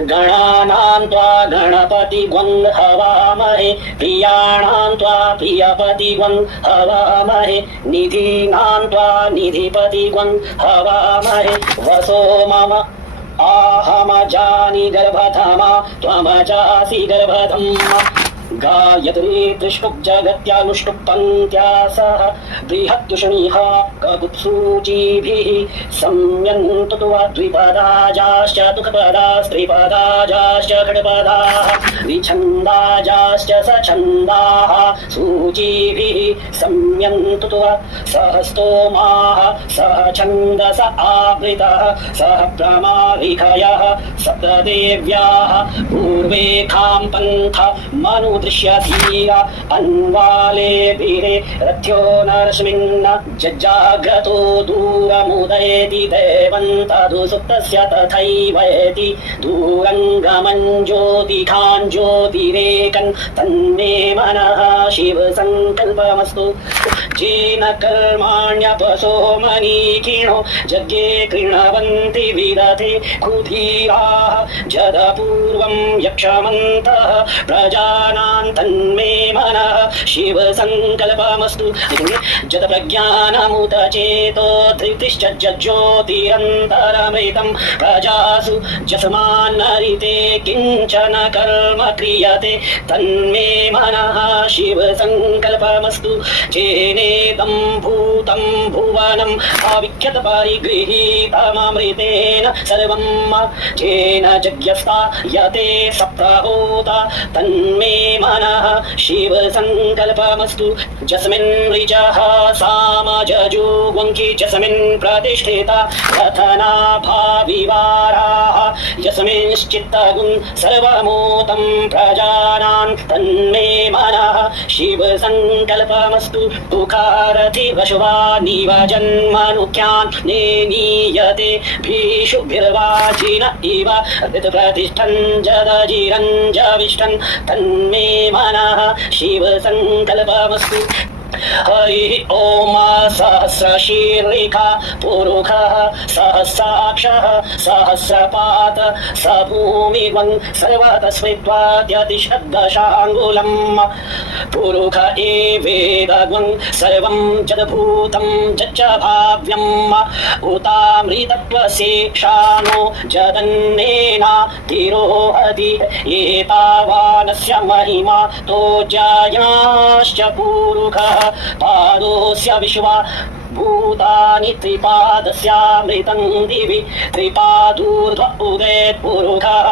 गणानां त्वा गणपतिग्वं हवामहे प्रियाणां त्वा प्रियपतिग्वं हवामहे निधीनां त्वा निधिपतिग्वं हवामहे वसो मम आहमजानि गर्भधमा त्वमजासि गर्भधम् गायत्री त्रिष्टुप् जगत्यानुष्टुप् पङ्क्त्या सह बृहत्युष्णीः ककुत्सूचीभिः सम्यन्तु तु द्विपदाजाश्च तुकपदास्त्रिपदाजाश्च खड्पदाः विछन्दाजाश्च सछन्दाः सूचीभिः सम्यन्तु तु सह स्तोमाः सह छन्दस आवृतः सह प्रमाविखयः सप्तदेव्याः पूर्वेखां पन्थ मनु दृश्यधीरा अन्वाले वीरे रथ्यो नरस्मिन्न जज्जाग्रतो दूरमुदयति देवन्तदु सुप्तस्य तथैवेति दूरङ्गमं ज्योतिखान् ज्योतिरेकन् तन्मे मनः शिवसङ्कल्पमस्तु जेन कर्माण्यपसो मनीकिणो यज्ञे कृणवन्ति विदधे कुधीराः जदपूर्वं यक्षमन्तः प्रजानां तन्मे मनः शिवसङ्कल्पमस्तु जदप्रज्ञानमुत चेतो धृतिश्च ज्योतिरन्तरमृतं प्रजासु जस्मान्नरिते किञ्चन कर्म क्रियते तन्मे मनः शिवसङ्कल्पमस्तु जेनेदं भूतं भुवनं अविख्यत परिगृहीतममृतेन सर्वं जेन यज्ञस्थायते सप्तहोता तन्मे मनः शिवसङ्कल्पमस्तु यस्मिन् ऋचः सामजजुवङ्की यस्मिन् प्रतिष्ठिता रथनाभाविवाराः यस्मिंश्चित्तगुं सर्वमूतं प्रजानां तन्मे मनः शिवसङ्कल्पमस्तु तुकारति वशुवा निवजन्मनुख्यान् नेनीयते भीषुभिर्वाजिन इव ऋतुप्रतिष्ठन् जदजिरञ्जविष्टन् तन्मे मनः शिवसङ्कल्पमस्तु हरिः ॐ सहस्रशीर्षिखा पुरुखः सहस्राक्षः सहस्रपात स भूमिवन् सर्वतस्मित्वाद्यतिशब्दशाङ्गुलं पुरुख एवेदग्वं सर्वं जदभूतं जच्च भाव्यम् उतामृतत्वशेषानो जदन्नेना तिरोहति एतावानस्य महिमा तो जायाश्च पुरुखः पादोऽस्य विश्वा भूतानि त्रिपादस्यामृतं दिवि त्रिपादूर्ध्व उदेत् पुरुखः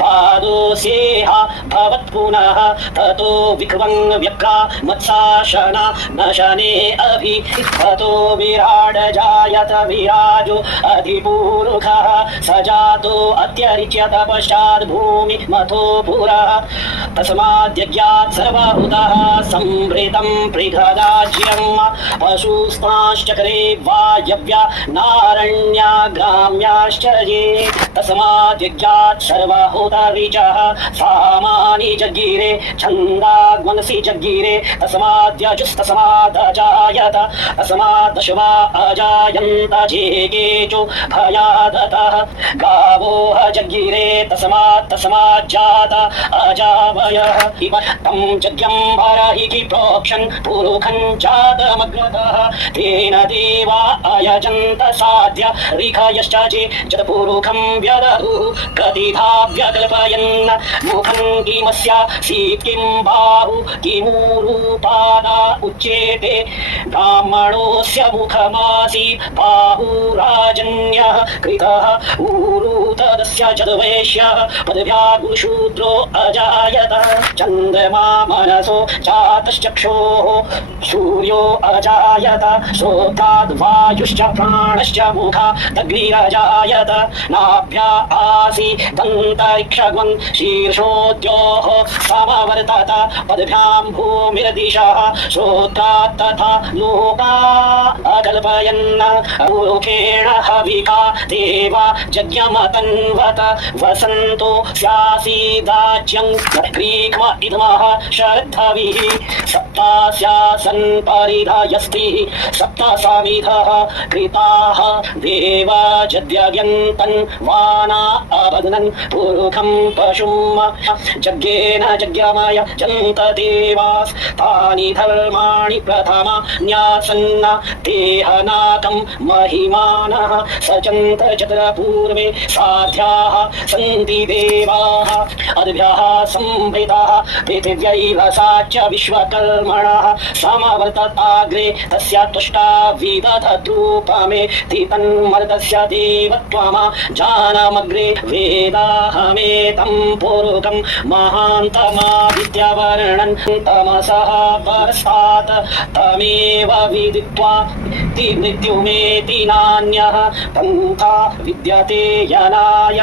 पादोऽस्येह भवत्पुनः ततो विक्वं व्यक्रा मत्साशना न शने अभि ततो विराड जायत विराजो अधिपुरुखः स जातो अत्यरिच्यत पश्चात् भूमि मथो पुरः तस्माद्यज्ञात् सर्वभूतः संभृतं पृथदाज्यं पशुस्ताश्चक्रे वायव्या नारण्या ग्राम्याश्च ये तस्माद्यज्ञात् सर्वभूतऋचः सामानि जज्ञिरे छन्दाग्मनसि जज्ञिरे तस्माद्यजुस्तस्मादजायत तस्मादश्वा अजायन्त जेकेचो भयादतः गावो जज्ञिरे तस्माज्जात अजावयः तं यज्ञं भरहि प्रोक्षन् पुरुखं जातमग्रतः तेन देवा अयजन्त साध्य ऋखयश्च जे जतपुरुखं व्यदहुः प्रतिधा व्यकल्पयन् मुखं किमस्य सीत् किं बाहु किमूरुपादा उच्येते ब्राह्मणोऽस्य मुखमासीत् बाहुराजन्यः कृतः ऊरु तदस्य जदवैश्यः पदव्यागुशूद्रो अजायत चन्द्रमा मनसो जातश्चक्षोः सूर्यो अजायत श्रोत्राद्वायुश्च प्राणश्च मुखादग्निरजायत नाभ्या आसीदन्तरिक्षगं शीर्षोद्योः समवर्तत पदभ्यां भूमिर्दिशः श्रोत्रात् तथा लोका अकल्पयन् मुखेण हविका देवा यज्ञमतन्वत वसन्तो स्यासीदाज्यं क्रीक्म इदमः शरद्धविः सप्तास्यासन् परिधायस्ति सप्तसामिधः कृताः देव जद्यन्तं वाना अबध्नन् पुरुखं पशुं यज्ञेन जज्ञामय जन्त देवास् तानि धर्माणि प्रथमा न्यासन्न देहनाकं महिमानः सचन्त चतुर्पूर्वे साध्याः सन्ति देवाः अद्भ्यः संभृताः पृथिव्यैव सा च विश्वकर्मणः समवर्तताग्रे तस्य तुष्टा विदधतूपमेति तन्मर्दस्य देवत्वमा जानमग्रे वेदाहमेतं पुरुकं महान्तमादित्यवर्णन् तमसः परस्तात् तमेव विदित्वा मृत्युमेति नान्यः पन्था विद्यते यनाय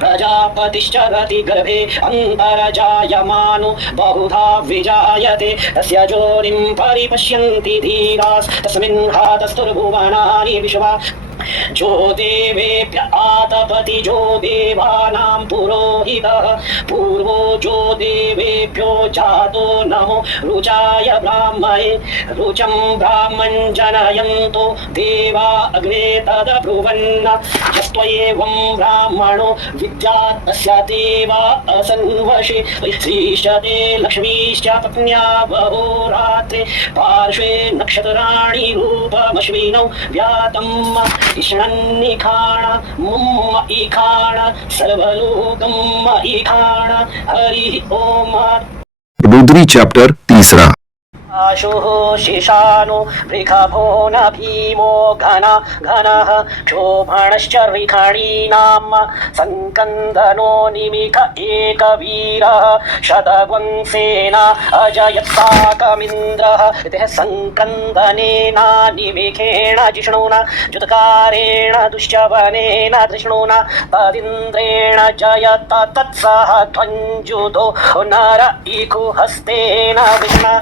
प्रजापतिश्चरति गर्भे अन्तर्जायमानो बहुधा विजायते तस्य जोनिं परिपश्यन्ति धीरास् तस्मिन् हातस्तुर्भुवनानि विश्वा जो देवेभ्य आतपति जो देवानां पुरोहितः पूर्वो जो देवेभ्यो जातो नमो रुचाय ब्राह्मणे रुचं ब्राह्मण जनयन्तो देवा अग्रे तदब्रुवन् यस्त्वयेवं ब्राह्मणो विद्यात् तस्य देवा असन्वशे श्रीशते लक्ष्मीश्च पत्न्या बहोरात्रे पार्श्वे नक्षत्राणि रूपमश्विनौ व्यातं इष्णन्निखाण मुम्म इखाण सर्वलोकम् इखाण हरि ओम। रुद्री चैप्टर 3। आशुः शिशानो वृषभो न भीमो घनः क्षोभणश्च ऋषणीनां संकन्दनो निमिष एकवीरः शतवंशेन अजयत्साकमिन्द्रः इति संकन्दनेन निमिषेण जिष्णुना जुत्कारेण दुश्चवनेन धृष्णुना तदिन्द्रेण जयत तत्सह ध्वञ्जुतो नर इकुहस्तेन विष्णा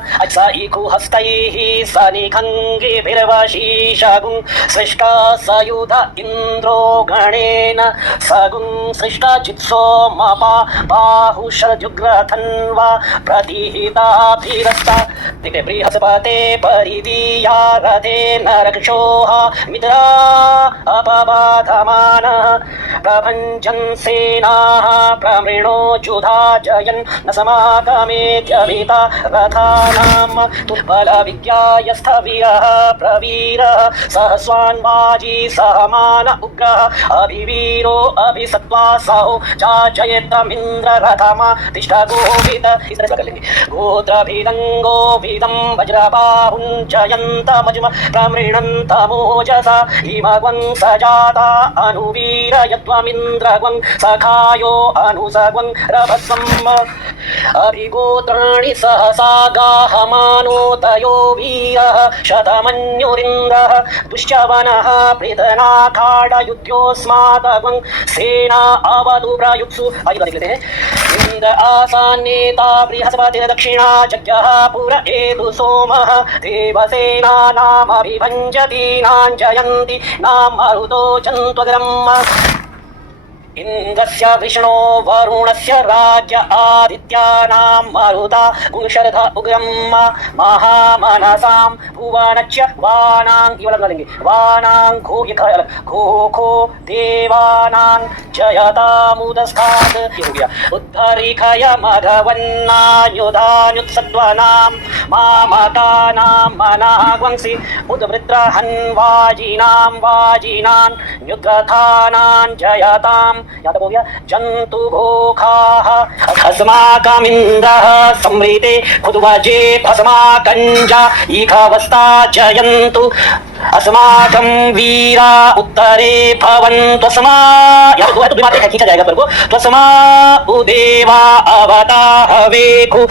इकुहस्तैः सनिखङ्गिभिर्वशीषगुं सृष्टा सयुध इन्द्रो गणेन सगुं सृष्टा चित्सोमपा बाहुषजुग्रथन्वा प्रतिहिताभिरस्ता दिक्ते बृहस्पते परिदीया रथेन रक्षोः मित्रा अपबाधमानः प्रभञ्जन् सेनाः प्रमृणो जुधा जयन् न समागमेत्यभिता रथानाम् बलविज्ञायस्थवीरः प्रवीरः सहस्वान्वाजी सहमान उग्रः अभिवीरो अभिसत्त्वासहो चाजयेतमिन्द्ररथमा तिष्ठगोविद गोत्रभिदङ्गोविदं वज्रबाहुञ्जयन्तमजुम प्रमृणन्तमोजसा इमग्वं सजाता अनुवीरयत्वमिन्द्रग्वं सखायो अनुसग्वं रभस्वम् अभिगोत्राणि सहसा गाहमानोतयो वीरः शतमन्युरिन्द्रः दुश्चवनः प्रीतनाखाडयुध्योऽस्मादग्वं सेना अवधु प्रयुत्सु इन्द्र आसान्नेता बृहस्पतिर्दक्षिणा जज्ञः पुर एतु सोमः देवसेनानामभिभञ्जतीनां जयन्ति नाम मरुतो जन्त्वग्रम् इन्द्रस्य विष्णो वरुणस्य राज्य आदित्यानां मरुता गुंशर्ध उग्रं महामनसां भुवनच्च वानां घो देवानां जयतामुदस्तात् उद्धरिखय मघवन्नायुधानुत्सत्त्वनां मामकानां मनाग्वंसि उद्वृत्रहन्वाजिनां वाजिनां न्युग्रथानां जयतां याद हो गया जंतु घोखाः अस्माकमिन्द्रः संवृते खुद्वजे भस्माकञ्जा इखवस्ता जयन्तु अस्माकं वीरा उत्तरे भवन्तु अस्मा याद हुआ तो दिमाग खींचा जाएगा पर को तो अस्मा उदेवा अवता हवेकु